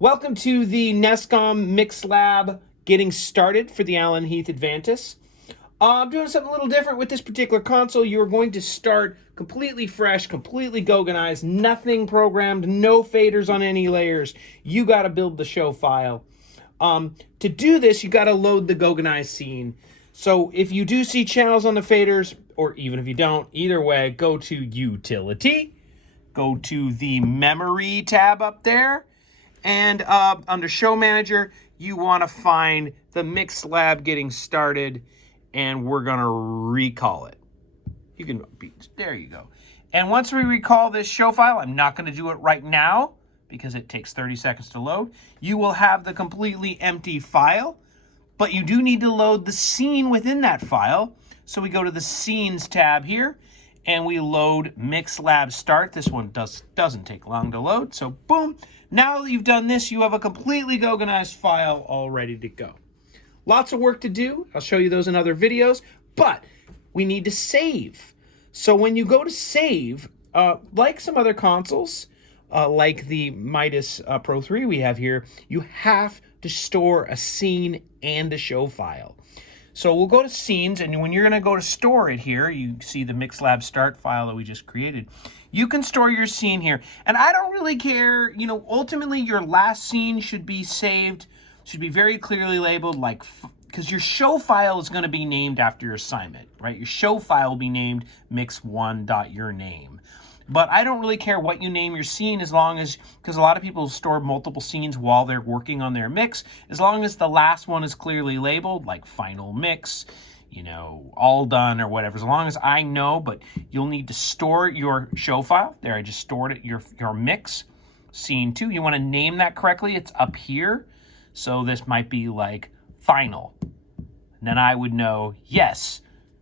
Welcome to the NESCom Mix Lab getting started for the Heath Avantis. I'm doing something a little different with this particular console. You're going to start completely fresh, completely Goganized, nothing programmed, no faders on any layers. You got to build the show file. To do this, you got to load the Goganized scene. So if you do see channels on the faders, or even if you don't, either way, go to Utility, go to the Memory tab up there, and under Show Manager, you want to find the Mix Lab getting started, and we're going to recall it. You can, there you go. And once we recall this show file, I'm not going to do it right now because it takes 30 seconds to load. You will have the completely empty file, but you do need to load the scene within that file. So we go to the Scenes tab here, and we load Mix Lab Start. This one doesn't take long to load, so boom. Now that you've done this, you have a completely Goganized file all ready to go. Lots of work to do. I'll show you those in other videos, but we need to save. So when you go to save, like some other consoles, like the Midas Pro 3 we have here, you have to store a scene and a show file. So we'll go to Scenes, and when you're going to go to store it here, you see the Mix Lab Start file that we just created. You can store your scene here. And I don't really care, you know, ultimately your last scene should be saved, should be very clearly labeled, like, because your show file is going to be named after your assignment, right? Your show file will be named mix1.yourname. But I don't really care what you name your scene, as long as, because a lot of people store multiple scenes while they're working on their mix, as long as the last one is clearly labeled, like final mix, you know, all done or whatever, as long as I know. But you'll need to store your show file. There, I just stored it, your mix, scene 2. You want to name that correctly. It's up here. So this might be like final. And then I would know, yes,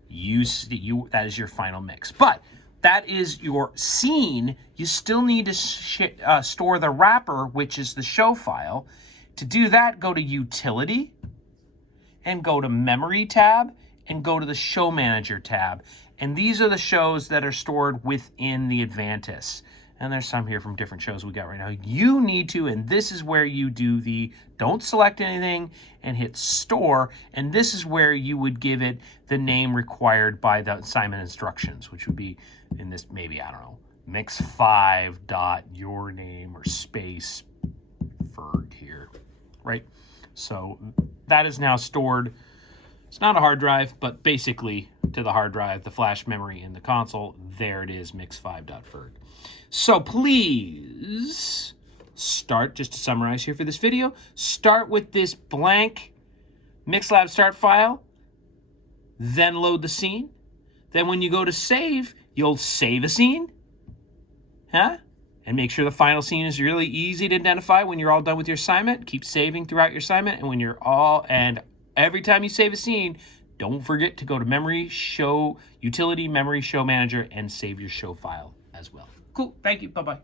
that is your final mix. But that is your scene. You still need to store the wrapper, which is the show file. To do that, go to Utility, and go to Memory tab, and go to the Show Manager tab. And these are the shows that are stored within the Avantis. And there's some here from different shows we got right now. You need to, and this is where you do the, don't select anything and hit store. And this is where you would give it the name required by the assignment instructions, which would be in this, maybe, I don't know, mix5.yourname or space Ferg here, right? So that is now stored. It's not a hard drive, but basically to the hard drive, the flash memory in the console, there it is, mix5.ferg. So please start, just to summarize here for this video, start with this blank MixLab start file, then load the scene. Then when you go to save, you'll save a scene, and make sure the final scene is really easy to identify when you're all done with your assignment. Keep saving throughout your assignment, and when you're and every time you save a scene, don't forget to go to Memory, Show, Utility, Memory, Show Manager, and save your show file as well. Cool. Thank you. Bye-bye.